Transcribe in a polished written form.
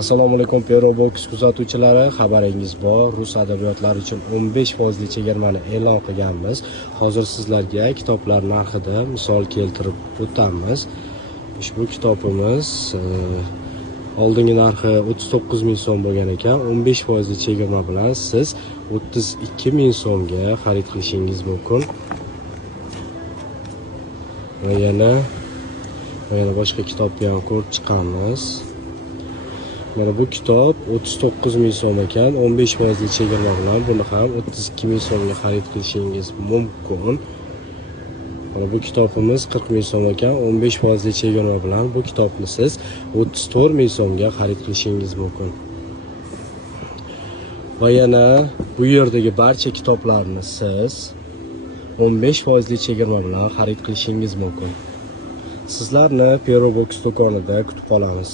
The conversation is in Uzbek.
Assalomu alaykum Perobox kuzatuvchilari, xabaringiz bor. Rus adabiyotlari uchun 15% chegirmani e'lon qilganmiz. Hozir sizlarga kitoblar narxida misol keltirib o'tamiz. Ushbu kitobimiz oldingi narxi 39 ming so'm bo'lgan ekan, 15% chegirma bilan siz 32 ming so'mga xarid qilishingiz mumkin. Va yana boshqa kitobni ham ko'rib chiqamiz. Mana bu kitob 39 ming so'm ekan, 15% chegirma bilan buni ham 32 ming so'mga xarid qilishingiz mumkin. Mana bu kitobimiz 40 ming so'm ekan, 15% chegirma bilan bu kitobni siz 34 ming so'mga xarid qilishingiz mumkin. Va yana bu yerdagi barcha kitoblarni siz 15% chegirma bilan xarid qilishingiz mumkin. Sizlarni Perobox do'konida kutib qolamiz.